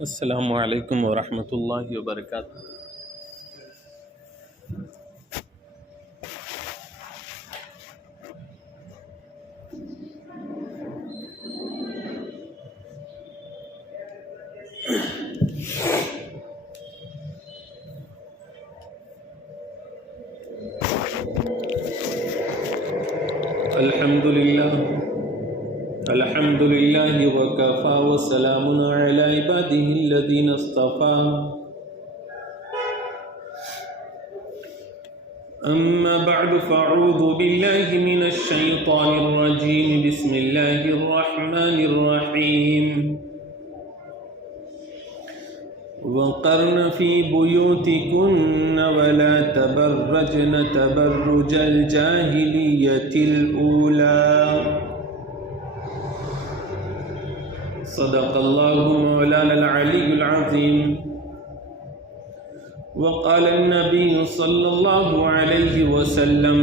السلام علیکم ورحمۃ اللہ وبرکاتہ۔ الحمد للہ وکفا وسلام علی عباده الذین اصطفى، اما بعد فاعوذ باللہ من الشیطان الرجیم، بسم اللہ الرحمن الرحیم۔ وقرن فی بیوتکن ولا تبرجن تبرج الجاہلیۃ الأولی، صدق اللہ مولانا العلی العظیم۔ وقال النبی صلی اللہ علیہ وسلم: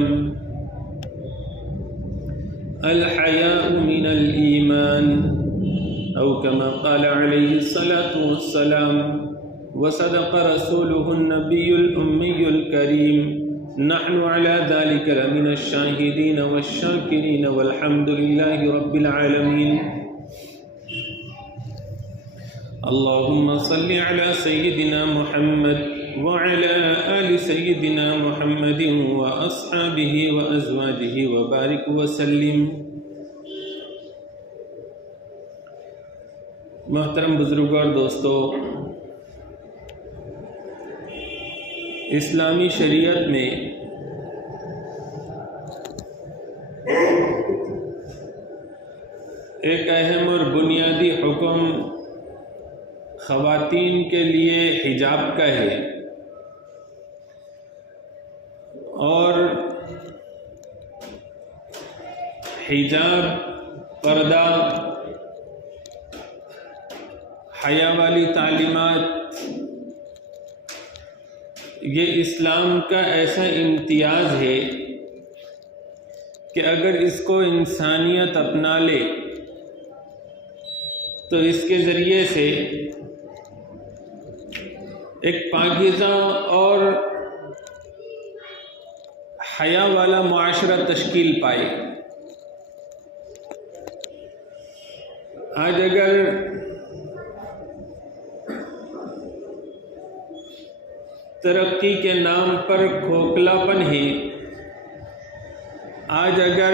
الحیاء من الایمان، او کما قال علیہ الصلاۃ والسلام۔ وصدق رسولہ النبی الأمی الکریم، نحن على ذلك لمن الشاہدین والشاکرین والحمد للہ رب العالمین۔ اللهم صل على سيدنا محمد وعلى آل سيدنا محمد وأصحابه وأزواجه وبارك وسلم۔ محترم بزرگوں اور دوستو، اسلامی شریعت میں ایک اہم اور بنیادی حکم خواتین کے لیے حجاب کا ہے، اور حجاب، پردہ، حیا والی تعلیمات، یہ اسلام کا ایسا امتیاز ہے کہ اگر اس کو انسانیت اپنا لے تو اس کے ذریعے سے ایک پاکیزہ اور حیا والا معاشرہ تشکیل پائے۔ آج اگر ترقی کے نام پر کھوکھلاپن ہے، آج اگر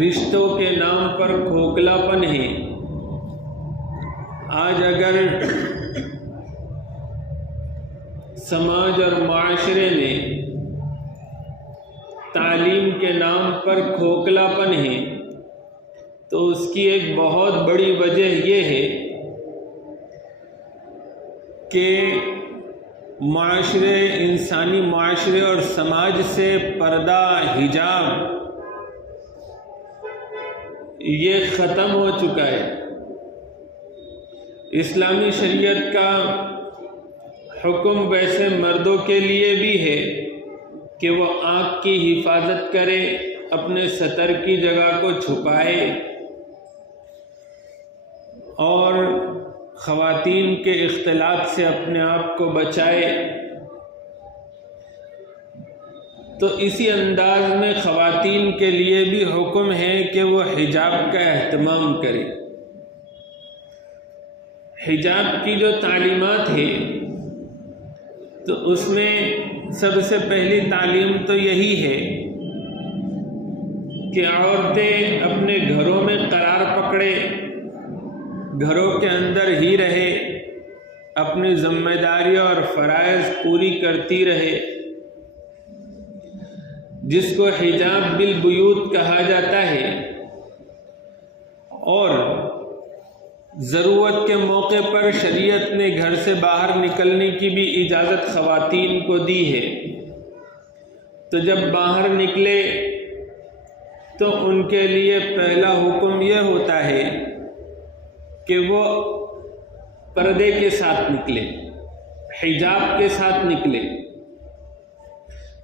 رشتوں کے نام پر کھوکھلاپن ہے، آج اگر سماج اور معاشرے میں تعلیم کے نام پر کھوکھلاپن ہے، تو اس کی ایک بہت بڑی وجہ یہ ہے کہ معاشرے، انسانی معاشرے اور سماج سے پردہ، حجاب یہ ختم ہو چکا ہے۔ اسلامی شریعت کا حکم ویسے مردوں کے لیے بھی ہے کہ وہ آنکھ کی حفاظت کرے، اپنے ستر کی جگہ کو چھپائے، اور خواتین کے اختلاط سے اپنے آپ کو بچائے۔ تو اسی انداز میں خواتین کے لیے بھی حکم ہے کہ وہ حجاب کا اہتمام کرے۔ حجاب کی جو تعلیمات ہے تو اس میں سب سے پہلی تعلیم تو یہی ہے کہ عورتیں اپنے گھروں میں قرار پکڑے، گھروں کے اندر ہی رہے، اپنی ذمہ داریاں اور فرائض پوری کرتی رہے، جس کو حجاب بالبیوت کہا جاتا ہے، اور ضرورت کے موقع پر شریعت نے گھر سے باہر نکلنے کی بھی اجازت خواتین کو دی ہے۔ تو جب باہر نکلے تو ان کے لیے پہلا حکم یہ ہوتا ہے کہ وہ پردے کے ساتھ نکلے، حجاب کے ساتھ نکلے۔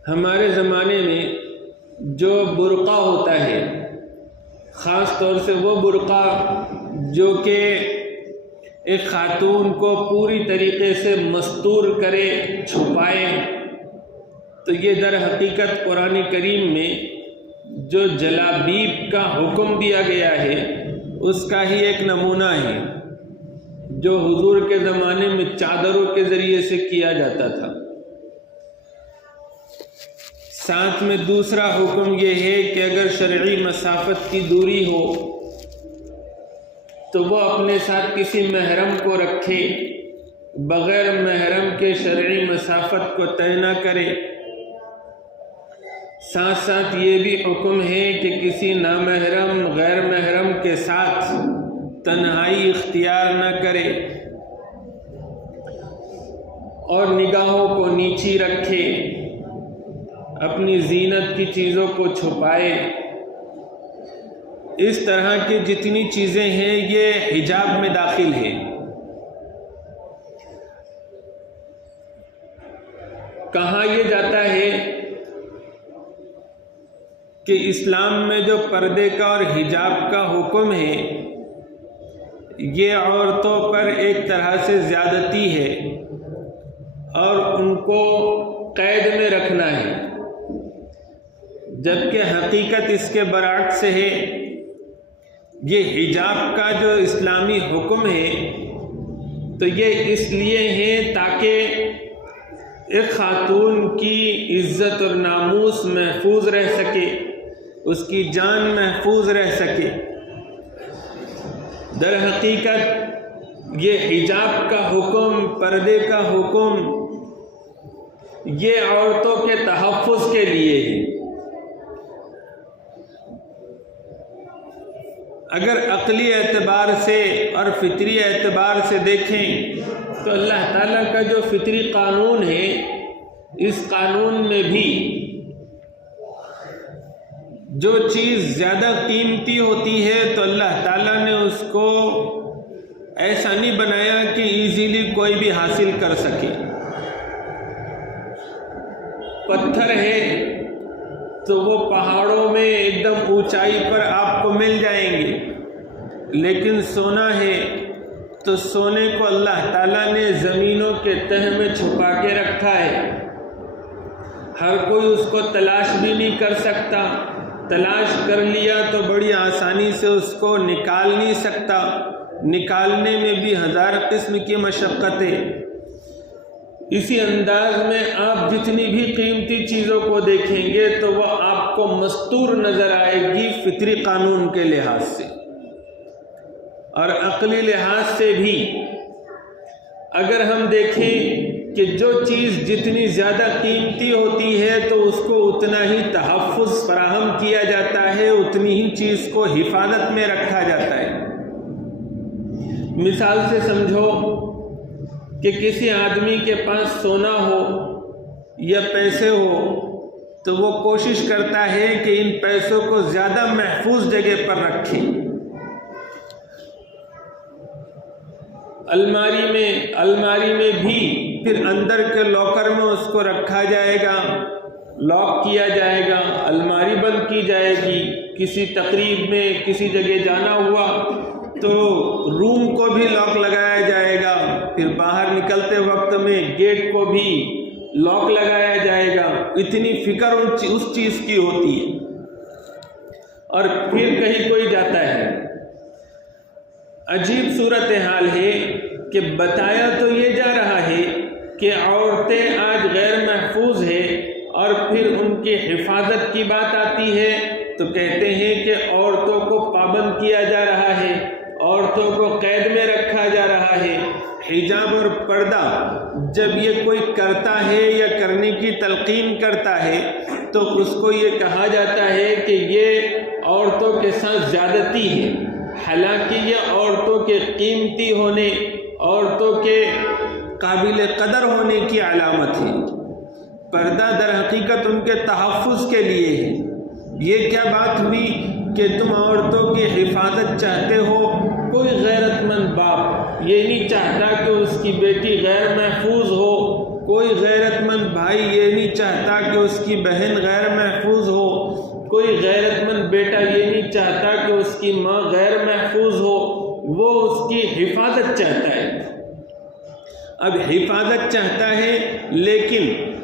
ہمارے زمانے میں جو برقع ہوتا ہے، خاص طور سے وہ برقع جو کہ ایک خاتون کو پوری طریقے سے مستور کرے، چھپائے، تو یہ در حقیقت قرآن کریم میں جو جلابیب کا حکم دیا گیا ہے اس کا ہی ایک نمونہ ہے، جو حضور کے زمانے میں چادروں کے ذریعے سے کیا جاتا تھا۔ ساتھ میں دوسرا حکم یہ ہے کہ اگر شرعی مسافت کی دوری ہو تو وہ اپنے ساتھ کسی محرم کو رکھے، بغیر محرم کے شرعی مسافت کو طے نہ کرے۔ ساتھ ساتھ یہ بھی حکم ہے کہ کسی نامحرم غیر محرم کے ساتھ تنہائی اختیار نہ کرے اور نگاہوں کو نیچی رکھے، اپنی زینت کی چیزوں کو چھپائے۔ اس طرح کی جتنی چیزیں ہیں یہ حجاب میں داخل ہیں۔ کہا یہ جاتا ہے کہ اسلام میں جو پردے کا اور حجاب کا حکم ہے یہ عورتوں پر ایک طرح سے زیادتی ہے اور ان کو قید میں رکھنا ہے، جبکہ حقیقت اس کے برعکس ہے۔ یہ حجاب کا جو اسلامی حکم ہے تو یہ اس لیے ہے تاکہ ایک خاتون کی عزت اور ناموس محفوظ رہ سکے، اس کی جان محفوظ رہ سکے۔ در حقیقت یہ حجاب کا حکم، پردے کا حکم، یہ عورتوں کے تحفظ کے لیے ہے۔ اگر عقلی اعتبار سے اور فطری اعتبار سے دیکھیں تو اللہ تعالیٰ کا جو فطری قانون ہے، اس قانون میں بھی جو چیز زیادہ قیمتی ہوتی ہے تو اللہ تعالیٰ نے اس کو ایسا نہیں بنایا کہ ایزیلی کوئی بھی حاصل کر سکے۔ پتھر ہے تو وہ پہاڑوں میں ایک دم اونچائی پر آپ کو مل جائیں گے، لیکن سونا ہے تو سونے کو اللہ تعالیٰ نے زمینوں کے تہ میں چھپا کے رکھا ہے، ہر کوئی اس کو تلاش بھی نہیں کر سکتا، تلاش کر لیا تو بڑی آسانی سے اس کو نکال نہیں سکتا، نکالنے میں بھی ہزار قسم کی مشقتیں۔ اسی انداز میں آپ جتنی بھی قیمتی چیزوں کو دیکھیں گے تو وہ آپ کو مستور نظر آئے گی فطری قانون کے لحاظ سے، اور عقلی لحاظ سے بھی اگر ہم دیکھیں کہ جو چیز جتنی زیادہ قیمتی ہوتی ہے تو اس کو اتنا ہی تحفظ فراہم کیا جاتا ہے، اتنی ہی چیز کو حفاظت میں رکھا جاتا ہے۔ مثال سے سمجھو کہ کسی آدمی کے پاس سونا ہو یا پیسے ہو تو وہ کوشش کرتا ہے کہ ان پیسوں کو زیادہ محفوظ جگہ پر رکھے۔ الماری میں بھی پھر اندر کے لاکر میں اس کو رکھا جائے گا، لاک کیا جائے گا، الماری بند کی جائے گی۔ کسی تقریب میں کسی جگہ جانا ہوا تو روم کو بھی لاک لگایا جائے گا، پھر باہر نکلتے وقت میں گیٹ کو بھی لاک لگایا جائے گا۔ اتنی فکر اس چیز کی ہوتی ہے۔ اور پھر کہیں کوئی جاتا ہے، عجیب صورتحال ہے کہ بتایا تو یہ جا رہا ہے کہ عورتیں آج غیر محفوظ ہیں، اور پھر ان کی حفاظت کی بات آتی ہے تو کہتے ہیں کہ عورتوں کو پابند کیا جا رہا ہے، عورتوں کو قید میں رکھا جا رہا ہے۔ حجاب اور پردہ جب یہ کوئی کرتا ہے یا کرنے کی تلقین کرتا ہے تو اس کو یہ کہا جاتا ہے کہ یہ عورتوں کے ساتھ زیادتی ہے، حالانکہ یہ عورتوں کے قیمتی ہونے، عورتوں کے قابل قدر ہونے کی علامت ہے۔ پردہ در حقیقت ان کے تحفظ کے لیے ہے۔ یہ کیا بات ہوئی کہ تم عورتوں کی حفاظت چاہتے ہو؟ کوئی غیرت مند باپ یہ نہیں چاہتا کہ اس کی بیٹی غیر محفوظ ہو، کوئی غیرت مند بھائی یہ نہیں چاہتا کہ اس کی بہن غیر محفوظ ہو، کوئی غیرت مند بیٹا یہ نہیں چاہتا کہ اس کی ماں غیر محفوظ ہو۔ وہ اس کی کی حفاظت چاہتا ہے. اب حفاظت چاہتا ہے لیکن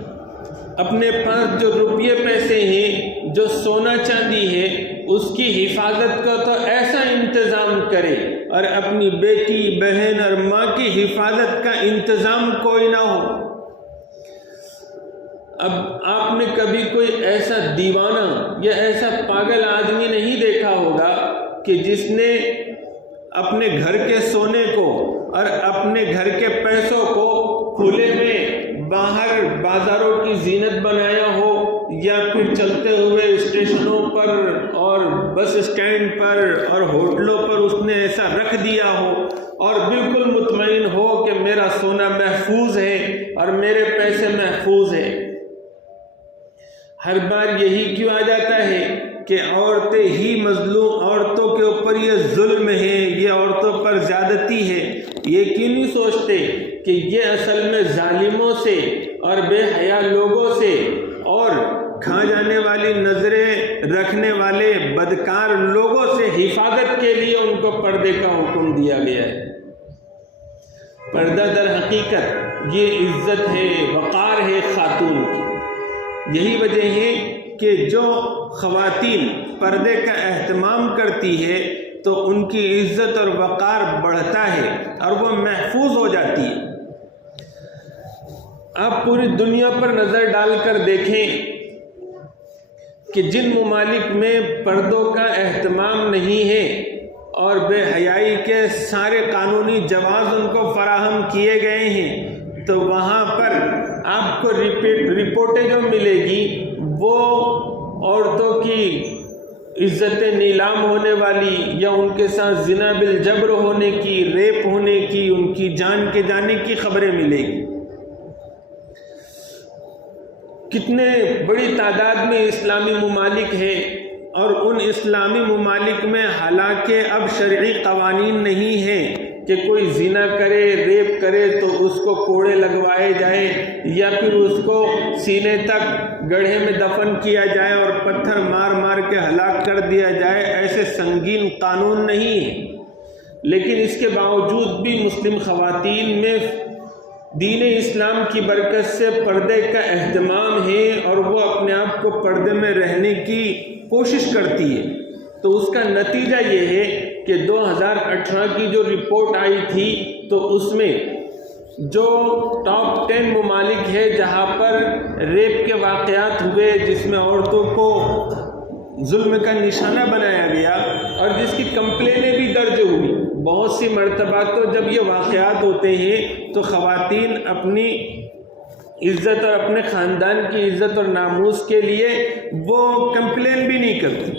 اپنے پاس جو روپیے پیسے ہیں، جو سونا چاندی ہے، اس کی حفاظت کا تو ایسا انتظام کرے اور اپنی بیٹی، بہن اور ماں کی حفاظت کا انتظام کوئی نہ ہو. اب آپ نے کبھی کوئی ایسا دیوانہ یا ایسا پاگل آدمی نہیں دیکھا ہوگا کہ جس نے اپنے گھر کے سونے کو اور اپنے گھر کے پیسوں کو کھلے میں باہر بازاروں کی زینت بنایا ہو، یا پھر چلتے ہوئے اسٹیشنوں پر اور بس اسٹینڈ پر اور ہوٹلوں پر اس نے ایسا رکھ دیا ہو اور بالکل مطمئن ہو کہ میرا سونا محفوظ ہے اور میرے پیسے محفوظ ہیں. ہر بار یہی کیوں آ جاتا ہے کہ عورتیں ہی مظلوم، عورتوں کے اوپر یہ ظلم ہے، یہ عورتوں پر زیادتی ہے. یہ کیوں نہیں سوچتے کہ یہ اصل میں ظالموں سے اور بے حیا لوگوں سے اور کھا جانے والی نظریں رکھنے والے بدکار لوگوں سے حفاظت کے لیے ان کو پردے کا حکم دیا گیا ہے. پردہ در حقیقت یہ عزت ہے، وقار ہے خاتون کی. یہی وجہ ہے کہ جو خواتین پردے کا اہتمام کرتی ہے تو ان کی عزت اور وقار بڑھتا ہے اور وہ محفوظ ہو جاتی ہے. آپ پوری دنیا پر نظر ڈال کر دیکھیں کہ جن ممالک میں پردوں کا اہتمام نہیں ہے اور بے حیائی کے سارے قانونی جواز ان کو فراہم کیے گئے ہیں، تو وہاں پر آپ کو رپورٹیں جو ملے گی وہ عورتوں کی عزتیں نیلام ہونے والی، یا ان کے ساتھ زنا بالجبر ہونے کی، ریپ ہونے کی، ان کی جان کے جانے کی خبریں ملے گی. کتنے بڑی تعداد میں اسلامی ممالک ہیں، اور ان اسلامی ممالک میں حالانکہ اب شرعی قوانین نہیں ہیں کہ کوئی زنا کرے، ریپ کرے تو اس کو کوڑے لگوائے جائے یا پھر اس کو سینے تک گڑھے میں دفن کیا جائے اور پتھر مار مار کے ہلاک کر دیا جائے. ایسے سنگین قانون نہیں ہیں، لیکن اس کے باوجود بھی مسلم خواتین میں دین اسلام کی برکت سے پردے کا اہتمام ہے اور وہ اپنے آپ کو پردے میں رہنے کی کوشش کرتی ہے. تو اس کا نتیجہ یہ ہے کہ 2018 کی جو رپورٹ آئی تھی تو اس میں جو ٹاپ 10 ممالک ہے جہاں پر ریپ کے واقعات ہوئے، جس میں عورتوں کو ظلم کا نشانہ بنایا گیا اور جس کی کمپلینیں بھی درج ہوئی. بہت سی مرتبہ تو جب یہ واقعات ہوتے ہیں تو خواتین اپنی عزت اور اپنے خاندان کی عزت اور ناموس کے لیے وہ کمپلین بھی نہیں کرتی،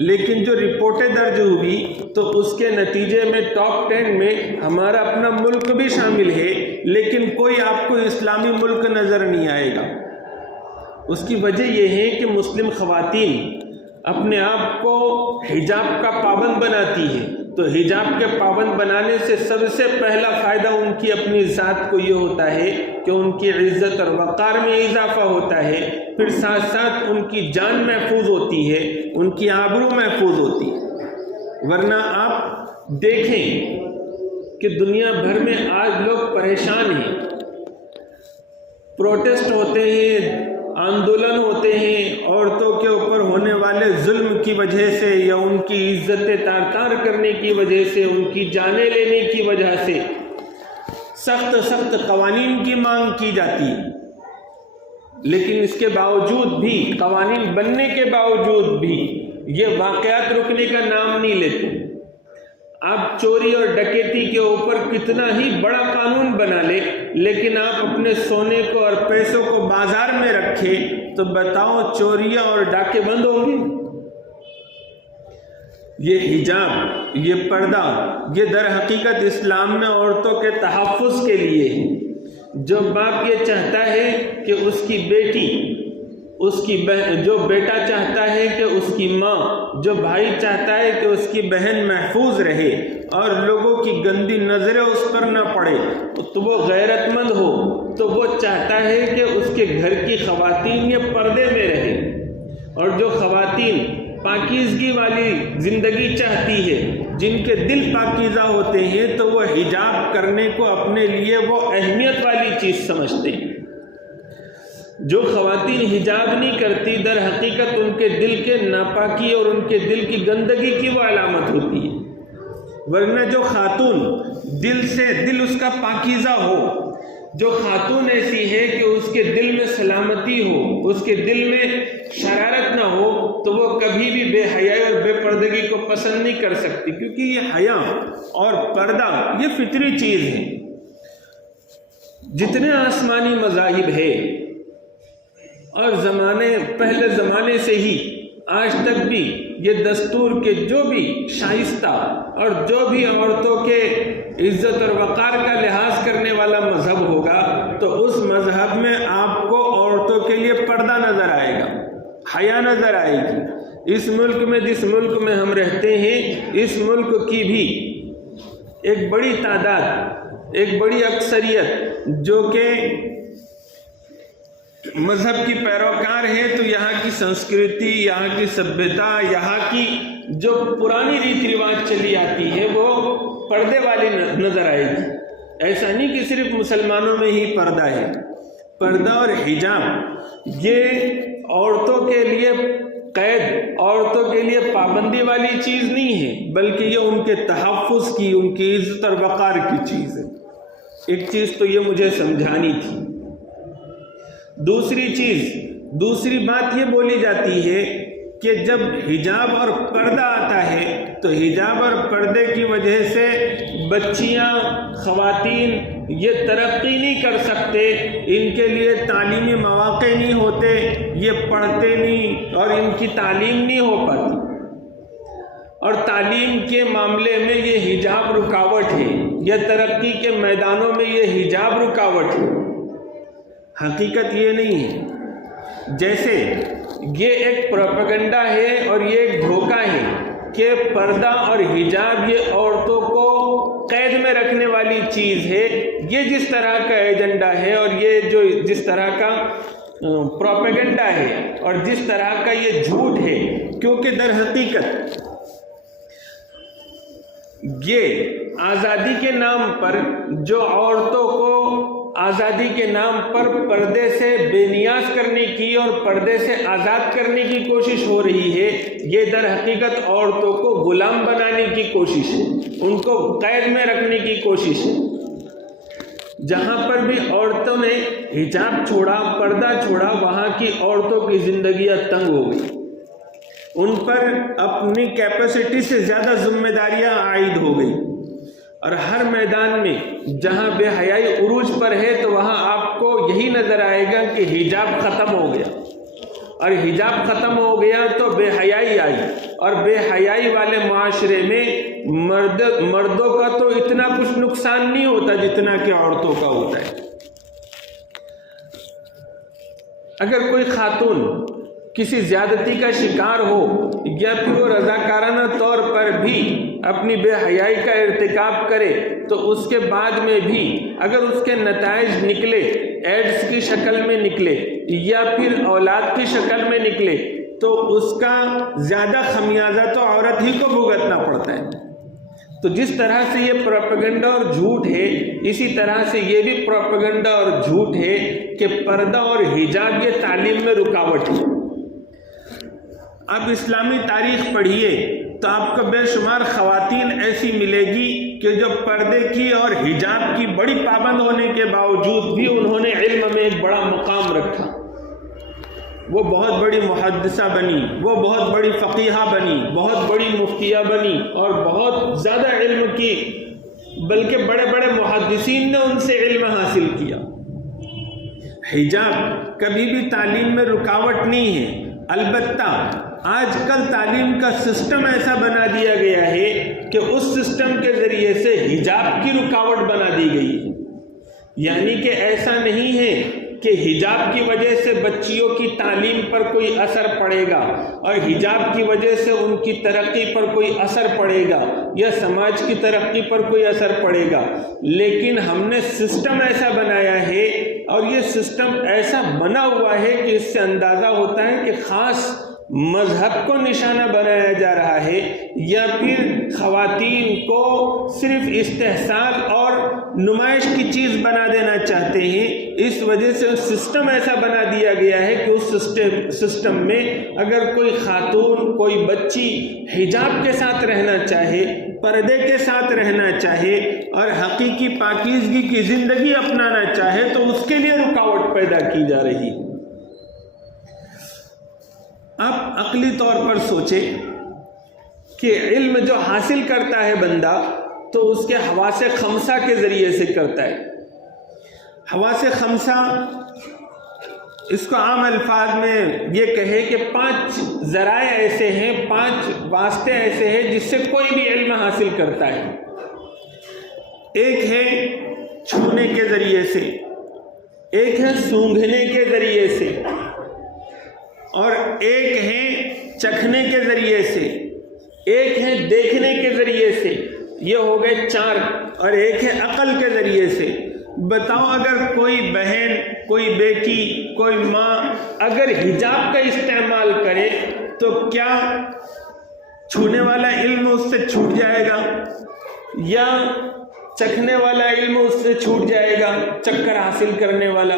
لیکن جو رپورٹیں درج ہوئی تو اس کے نتیجے میں ٹاپ 10 میں ہمارا اپنا ملک بھی شامل ہے، لیکن کوئی آپ کو اسلامی ملک نظر نہیں آئے گا. اس کی وجہ یہ ہے کہ مسلم خواتین اپنے آپ کو حجاب کا پابند بناتی ہے. تو حجاب کے پابند بنانے سے سب سے پہلا فائدہ ان کی اپنی ذات کو یہ ہوتا ہے کہ ان کی عزت اور وقار میں اضافہ ہوتا ہے، پھر ساتھ ساتھ ان کی جان محفوظ ہوتی ہے، ان کی آبرو محفوظ ہوتی ہے. ورنہ آپ دیکھیں کہ دنیا بھر میں آج لوگ پریشان ہیں، پروٹیسٹ ہوتے ہیں، آندولن ہوتے ہیں عورتوں کے اوپر ہونے والے ظلم کی وجہ سے یا ان کی عزتیں تار تار کرنے کی وجہ سے، ان کی جانیں لینے کی وجہ سے سخت سخت قوانین کی مانگ کی جاتی ہے. لیکن اس کے باوجود بھی، قوانین بننے کے باوجود بھی یہ واقعات رکنے کا نام نہیں لیتے. آپ چوری اور ڈکیتی کے اوپر کتنا ہی بڑا قانون بنا لے، لیکن آپ اپنے سونے کو اور پیسوں کو بازار میں رکھیں تو بتاؤ چوریاں اور ڈاکے بند ہوں گے؟ یہ حجاب، یہ پردہ، یہ در حقیقت اسلام میں عورتوں کے تحفظ کے لیے ہے. جو باپ یہ چاہتا ہے کہ اس کی بیٹی، اس کی بہن، جو بیٹا چاہتا ہے کہ اس کی ماں، جو بھائی چاہتا ہے کہ اس کی بہن محفوظ رہے اور لوگوں کی گندی نظریں اس پر نہ پڑے، تو وہ غیرت مند ہو، تو وہ چاہتا ہے کہ اس کے گھر کی خواتین یہ پردے میں رہیں. اور جو خواتین پاکیزگی والی زندگی چاہتی ہے، جن کے دل پاکیزہ ہوتے ہیں تو وہ حجاب کرنے کو اپنے لیے وہ اہمیت والی چیز سمجھتے ہیں۔ جو خواتین حجاب نہیں کرتی در حقیقت ان کے دل کے ناپاکی اور ان کے دل کی گندگی کی وہ علامت ہوتی ہے، ورنہ جو خاتون دل اس کا پاکیزہ ہو، جو خاتون ایسی ہے کہ اس کے دل میں سلامتی ہو، اس کے دل میں شرارت نہ ہو، تو وہ کبھی بھی بے حیائی اور بے پردگی کو پسند نہیں کر سکتی، کیونکہ یہ حیا اور پردہ یہ فطری چیز ہے۔ جتنے آسمانی مذاہب ہے اور پہلے زمانے سے ہی آج تک بھی یہ دستور کے جو بھی شائستہ اور جو بھی عورتوں کے عزت اور وقار کا لحاظ کرنے والا مذہب ہوگا تو اس مذہب میں آپ کو عورتوں کے لیے پردہ نظر آئے گا، حیا نظر آئے گی۔ اس ملک میں جس ملک میں ہم رہتے ہیں، اس ملک کی بھی ایک بڑی تعداد، ایک بڑی اکثریت جو کہ مذہب کی پیروکار ہے، تو یہاں کی سنسکرتی، یہاں کی سبھیتا، یہاں کی جو پرانی ریت رواج چلی آتی ہے وہ پردے والی نظر آئے گی۔ ایسا نہیں کہ صرف مسلمانوں میں ہی پردہ ہے، پردہ اور حجاب یہ عورتوں کے لیے قید، عورتوں کے لیے پابندی والی چیز نہیں ہے، بلکہ یہ ان کے تحفظ کی، ان کی عزت اور وقار کی چیز ہے۔ ایک چیز تو یہ مجھے سمجھانی تھی۔ دوسری بات یہ بولی جاتی ہے کہ جب حجاب اور پردہ آتا ہے تو حجاب اور پردے کی وجہ سے بچیاں، خواتین یہ ترقی نہیں کر سکتے، ان کے لیے تعلیمی مواقع نہیں ہوتے، یہ پڑھتے نہیں اور ان کی تعلیم نہیں ہو پاتی، اور تعلیم کے معاملے میں یہ حجاب رکاوٹ ہے، یہ ترقی کے میدانوں میں یہ حجاب رکاوٹ ہے۔ حقیقت یہ نہیں ہے، جیسے یہ ایک پروپیگنڈا ہے اور یہ ایک دھوکہ ہے کہ پردہ اور حجاب یہ عورتوں کو قید میں رکھنے والی چیز ہے۔ یہ جس طرح کا ایجنڈا ہے اور یہ جس طرح کا پروپیگنڈا ہے اور جس طرح کا یہ جھوٹ ہے، کیونکہ در حقیقت یہ آزادی کے نام پر جو عورتوں کو آزادی کے نام پر پردے سے بے نیاز کرنے کی اور پردے سے آزاد کرنے کی کوشش ہو رہی ہے، یہ در حقیقت عورتوں کو غلام بنانے کی کوشش ہے، ان کو قید میں رکھنے کی کوشش ہے۔ جہاں پر بھی عورتوں نے حجاب چھوڑا، پردہ چھوڑا، وہاں کی عورتوں کی زندگیاں تنگ ہو گئی، ان پر اپنی کیپیسٹی سے زیادہ ذمہ داریاں عائد ہو گئی، اور ہر میدان میں جہاں بے حیائی عروج پر ہے تو وہاں آپ کو یہی نظر آئے گا کہ حجاب ختم ہو گیا، اور حجاب ختم ہو گیا تو بے حیائی آئی، اور بے حیائی والے معاشرے میں مردوں کا تو اتنا کچھ نقصان نہیں ہوتا جتنا کہ عورتوں کا ہوتا ہے۔ اگر کوئی خاتون کسی زیادتی کا شکار ہو یا پھر وہ رضاکارانہ طور پر بھی اپنی بے حیائی کا ارتکاب کرے تو اس کے بعد میں بھی اگر اس کے نتائج نکلے، ایڈز کی شکل میں نکلے یا پھر اولاد کی شکل میں نکلے، تو اس کا زیادہ خمیازہ تو عورت ہی کو بھگتنا پڑتا ہے۔ تو جس طرح سے یہ پروپیگنڈا اور جھوٹ ہے، اسی طرح سے یہ بھی پروپیگنڈا اور جھوٹ ہے کہ پردہ اور حجاب یہ تعلیم میں رکاوٹ ہے۔ اب اسلامی تاریخ پڑھیے تو آپ کو بے شمار خواتین ایسی ملے گی کہ جو پردے کی اور حجاب کی بڑی پابند ہونے کے باوجود بھی انہوں نے علم میں ایک بڑا مقام رکھا، وہ بہت بڑی محدثہ بنی، وہ بہت بڑی فقیہہ بنی، بہت بڑی مفتیہ بنی اور بہت زیادہ علم کی، بلکہ بڑے بڑے محدثین نے ان سے علم حاصل کیا۔ حجاب کبھی بھی تعلیم میں رکاوٹ نہیں ہے، البتہ آج کل تعلیم کا سسٹم ایسا بنا دیا گیا ہے کہ اس سسٹم کے ذریعے سے حجاب کی رکاوٹ بنا دی گئی ہے۔ یعنی کہ ایسا نہیں ہے کہ حجاب کی وجہ سے بچیوں کی تعلیم پر کوئی اثر پڑے گا اور حجاب کی وجہ سے ان کی ترقی پر کوئی اثر پڑے گا یا سماج کی ترقی پر کوئی اثر پڑے گا، لیکن ہم نے سسٹم ایسا بنایا ہے اور یہ سسٹم ایسا بنا ہوا ہے کہ اس سے اندازہ ہوتا ہے کہ خاص مذہب کو نشانہ بنایا جا رہا ہے یا پھر خواتین کو صرف استحصال اور نمائش کی چیز بنا دینا چاہتے ہیں. اس وجہ سے سسٹم ایسا بنا دیا گیا ہے کہ اس سسٹم میں اگر کوئی خاتون، کوئی بچی حجاب کے ساتھ رہنا چاہے، پردے کے ساتھ رہنا چاہے اور حقیقی پاکیزگی کی زندگی اپنانا چاہے تو اس کے لیے رکاوٹ پیدا کی جا رہی ہے. اب عقلی طور پر سوچیں کہ علم جو حاصل کرتا ہے بندہ تو اس کے حواس خمسہ کے ذریعے سے کرتا ہے. حواس خمسہ اس کو عام الفاظ میں یہ کہے کہ 5 ذرائع ایسے ہیں، 5 واسطے ایسے ہیں جس سے کوئی بھی علم حاصل کرتا ہے. ایک ہے چھونے کے ذریعے سے، ایک ہے سونگھنے کے ذریعے سے، اور ایک ہے چکھنے کے ذریعے سے، ایک ہے دیکھنے کے ذریعے سے. یہ ہو گئے 4. اور ایک ہے عقل کے ذریعے سے. بتاؤ اگر کوئی بہن، کوئی بیٹی، کوئی ماں اگر حجاب کا استعمال کرے تو کیا چھونے والا علم اس سے چھوٹ جائے گا یا چکھنے والا علم اس سے چھوٹ جائے گا، چکر حاصل کرنے والا،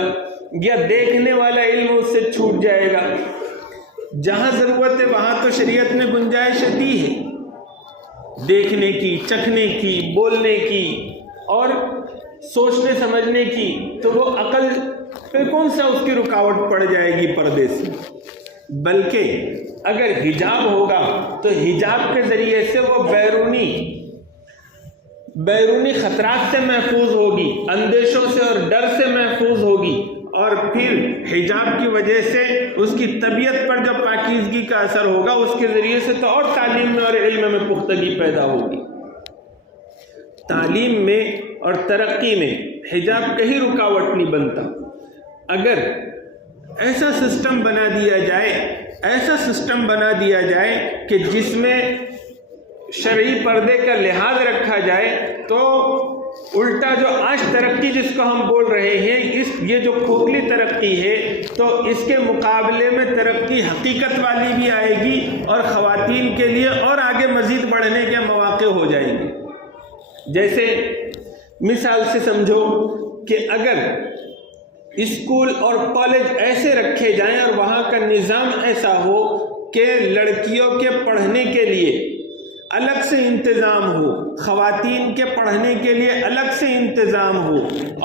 یا دیکھنے والا علم اس سے چھوٹ جائے گا؟ جہاں ضرورت ہے وہاں تو شریعت نے گنجائش دی ہے دیکھنے کی، چکھنے کی، بولنے کی اور سوچنے سمجھنے کی. تو وہ عقل پہ کون سا اس کی رکاوٹ پڑ جائے گی پردے سے؟ بلکہ اگر حجاب ہوگا تو حجاب کے ذریعے سے وہ بیرونی خطرات سے محفوظ ہوگی، اندیشوں سے اور ڈر سے محفوظ ہوگی، اور پھر حجاب کی وجہ سے اس کی طبیعت پر جو پاکیزگی کا اثر ہوگا اس کے ذریعے سے تو اور تعلیم میں اور علم میں پختگی پیدا ہوگی. تعلیم میں اور ترقی میں حجاب کہیں رکاوٹ نہیں بنتا. اگر ایسا سسٹم بنا دیا جائے کہ جس میں شرعی پردے کا لحاظ رکھا جائے تو الٹا جو آج ترقی جس کو ہم بول رہے ہیں، یہ جو کھوکھلی ترقی ہے، تو اس کے مقابلے میں ترقی حقیقت والی بھی آئے گی اور خواتین کے لیے اور آگے مزید بڑھنے کے مواقع ہو جائیں گے. جیسے مثال سے سمجھو کہ اگر اسکول اور کالج ایسے رکھے جائیں اور وہاں کا نظام ایسا ہو کہ لڑکیوں کے پڑھنے کے لیے الگ سے انتظام ہو، خواتین کے پڑھنے کے لیے الگ سے انتظام ہو،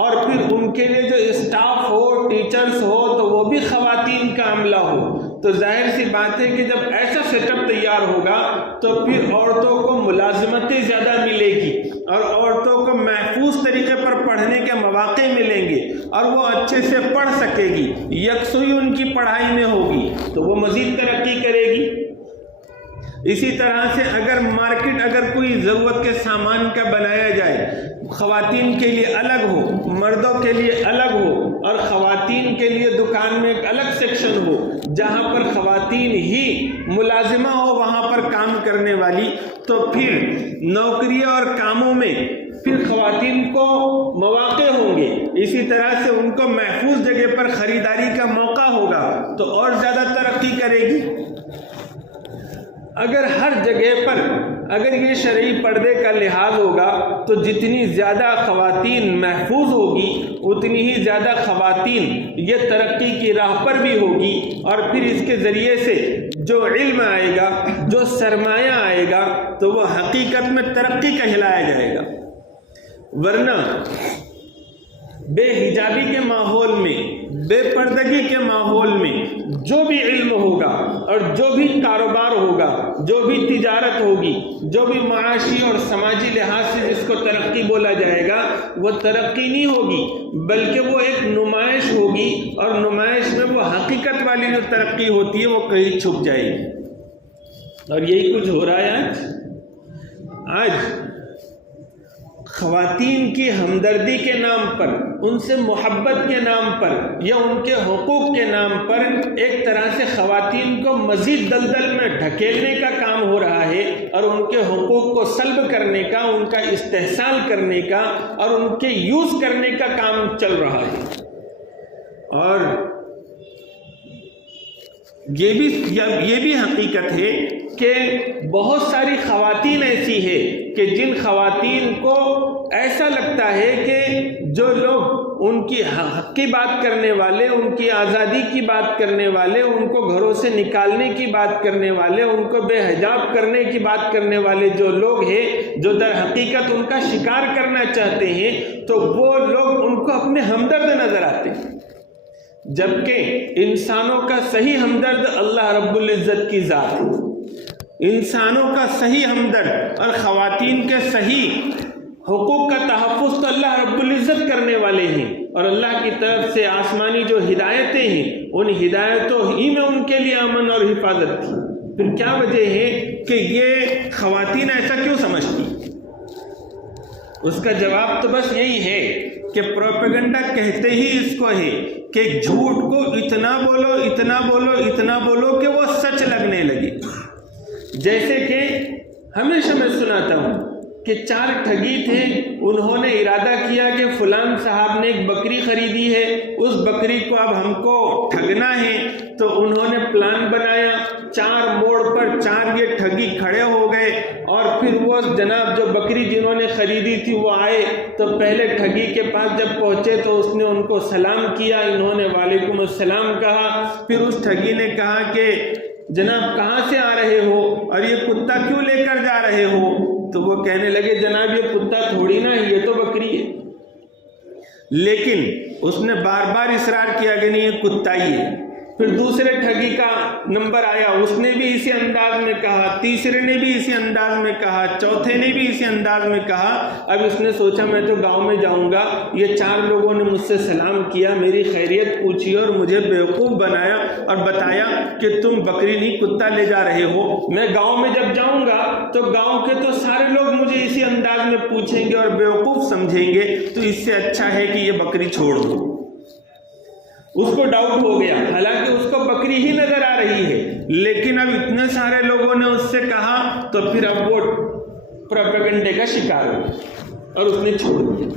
اور پھر ان کے لیے جو اسٹاف ہو، ٹیچرز ہو، تو وہ بھی خواتین کا عملہ ہو، تو ظاہر سی بات ہے کہ جب ایسا سیٹ اپ تیار ہوگا تو پھر عورتوں کو ملازمتیں زیادہ ملے گی اور عورتوں کو محفوظ طریقے پر پڑھنے کے مواقع ملیں گے اور وہ اچھے سے پڑھ سکے گی، یکسوئی ان کی پڑھائی میں ہوگی تو وہ مزید ترقی کرے گی. اسی طرح سے اگر کوئی ضرورت کے سامان کا بنایا جائے، خواتین کے لیے الگ ہو، مردوں کے لیے الگ ہو، اور خواتین کے لیے دکان میں ایک الگ سیکشن ہو جہاں پر خواتین ہی ملازمہ ہو وہاں پر کام کرنے والی، تو پھر نوکریوں اور کاموں میں پھر خواتین کو مواقع ہوں گے. اسی طرح سے ان کو محفوظ جگہ پر خریداری کا موقع ہوگا تو اور زیادہ ترقی کرے گی. اگر ہر جگہ پر اگر یہ شرعی پردے کا لحاظ ہوگا تو جتنی زیادہ خواتین محفوظ ہوگی اتنی ہی زیادہ خواتین یہ ترقی کی راہ پر بھی ہوگی، اور پھر اس کے ذریعے سے جو علم آئے گا، جو سرمایہ آئے گا تو وہ حقیقت میں ترقی کہلایا جائے گا. ورنہ بے حجابی کے ماحول میں، بے پردگی کے ماحول میں جو بھی علم ہوگا اور جو بھی کاروبار ہوگا، جو بھی تجارت ہوگی، جو بھی معاشی اور سماجی لحاظ سے جس کو ترقی بولا جائے گا، وہ ترقی نہیں ہوگی بلکہ وہ ایک نمائش ہوگی، اور نمائش میں وہ حقیقت والی جو ترقی ہوتی ہے وہ کہیں چھپ جائے گی. اور یہی کچھ ہو رہا ہے آج خواتین کی ہمدردی کے نام پر، ان سے محبت کے نام پر یا ان کے حقوق کے نام پر ایک طرح سے خواتین کو مزید دلدل میں ڈھکیلنے کا کام ہو رہا ہے، اور ان کے حقوق کو سلب کرنے کا، ان کا استحصال کرنے کا اور ان کے یوز کرنے کا کام چل رہا ہے. اور یہ بھی حقیقت ہے کہ بہت ساری خواتین ایسی ہے کہ جن خواتین کو ایسا لگتا ہے کہ جو لوگ ان کی حق کی بات کرنے والے، ان کی آزادی کی بات کرنے والے، ان کو گھروں سے نکالنے کی بات کرنے والے، ان کو بے حجاب کرنے کی بات کرنے والے جو لوگ ہیں، جو در حقیقت ان کا شکار کرنا چاہتے ہیں، تو وہ لوگ ان کو اپنے ہمدرد نظر آتے ہیں، جبکہ انسانوں کا صحیح ہمدرد اللہ رب العزت کی ذات ہے۔ انسانوں کا صحیح ہمدرد اور خواتین کے صحیح حقوق کا تحفظ تو اللہ رب العزت کرنے والے ہیں، اور اللہ کی طرف سے آسمانی جو ہدایتیں ہیں ان ہدایتوں ہی میں ان کے لیے امن اور حفاظت تھی۔ پھر کیا وجہ ہے کہ یہ خواتین ایسا کیوں سمجھتی؟ اس کا جواب تو بس یہی ہے کہ پروپیگنڈا کہتے ہی اس کو ہے کہ جھوٹ کو اتنا بولو، اتنا بولو، اتنا بولو کہ وہ سچ لگنے لگے۔ جیسے کہ ہمیشہ میں سناتا ہوں کہ 4 ٹھگی تھے، انہوں نے ارادہ کیا کہ فلان صاحب نے ایک بکری خریدی ہے، اس بکری کو اب ہم کو ٹھگنا ہے، تو انہوں نے پلان بنایا، 4 موڑ پر 4 یہ ٹھگی کھڑے ہو گئے، اور پھر وہ جناب جو بکری جنہوں نے خریدی تھی وہ آئے، تو پہلے ٹھگی کے پاس جب پہنچے تو اس نے ان کو سلام کیا، انہوں نے وعلیکم السلام کہا، پھر اس ٹھگی نے کہا کہ جناب کہاں سے آ رہے ہو اور یہ کتا کیوں لے کر جا رہے ہو؟ تو وہ کہنے لگے جناب یہ کتا تھوڑی نا ہے، یہ تو بکری ہے۔ لیکن اس نے بار بار اصرار کیا کہ نہیں یہ کتا ہی ہے۔ پھر دوسرے ٹھگی کا نمبر آیا، اس نے بھی اسی انداز میں کہا، تیسرے نے بھی اسی انداز میں کہا، چوتھے نے بھی اسی انداز میں کہا۔ اب اس نے سوچا میں تو گاؤں میں جاؤں گا، یہ 4 لوگوں نے مجھ سے سلام کیا، میری خیریت پوچھی اور مجھے بیوقوف بنایا اور بتایا کہ تم بکری نہیں کتا لے جا رہے ہو، میں گاؤں میں جب جاؤں گا تو گاؤں کے تو سارے لوگ مجھے اسی انداز میں پوچھیں گے اور بیوقوف سمجھیں گے، تو اس سے اچھا ہے کہ یہ بکری چھوڑ دو۔ اس کو ڈاؤٹ ہو گیا، حالانکہ اس کو بکری ہی نظر آ رہی ہے، لیکن اب اتنے سارے لوگوں نے اس سے کہا تو پھر اب وہ پروپیگنڈے کا شکار ہو اور اس نے چھوڑ دیا۔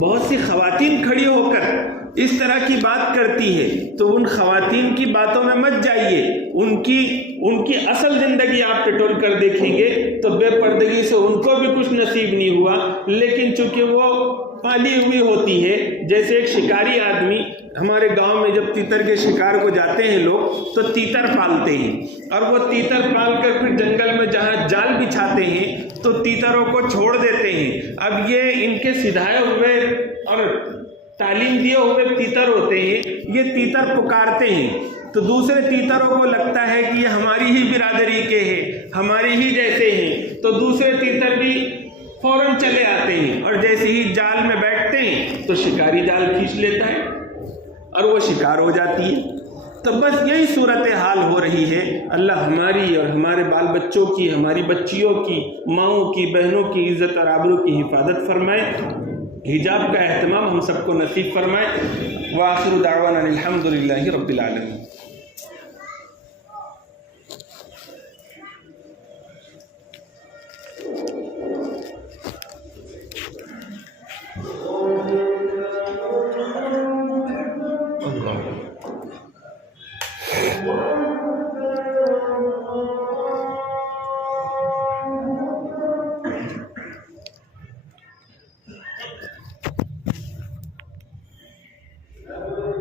بہت سی خواتین کھڑی ہو کر اس طرح کی بات کرتی ہے تو ان خواتین کی باتوں میں مت جائیے، ان کی اصل زندگی آپ ٹٹول کر دیکھیں گے تو بے پردگی سے ان کو بھی کچھ نصیب نہیں ہوا، لیکن چونکہ وہ پالی ہوئی ہوتی ہے، جیسے ایک شکاری آدمی، ہمارے گاؤں میں جب تیتر کے شکار کو جاتے ہیں لوگ تو تیتر پالتے ہیں، اور وہ تیتر پال کر پھر جنگل میں جہاں جال بچھاتے ہیں تو تیتروں کو چھوڑ دیتے ہیں۔ اب یہ ان کے سدھائے ہوئے اور تعلیم دیے ہوئے تیتر ہوتے ہیں، یہ تیتر پکارتے ہیں تو دوسرے تیتروں کو لگتا ہے کہ یہ ہماری ہی برادری کے ہیں، ہماری ہی جیسے ہیں، تو دوسرے تیتر بھی فوراً چلے آتے ہیں، اور جیسے ہی جال میں بیٹھتے ہیں تو شکاری جال کھینچ لیتا ہے اور وہ شکار ہو جاتی ہے۔ تو بس یہی صورتحال ہو رہی ہے۔ اللہ ہماری اور ہمارے بال بچوں کی، ہماری بچیوں کی، ماؤں کی، بہنوں کی عزت اور آبرو کی حفاظت فرمائے، حجاب کا اہتمام ہم سب کو نصیب فرمائے۔ وآخر دعوانا الحمدللہ رب العالمین۔ اللہ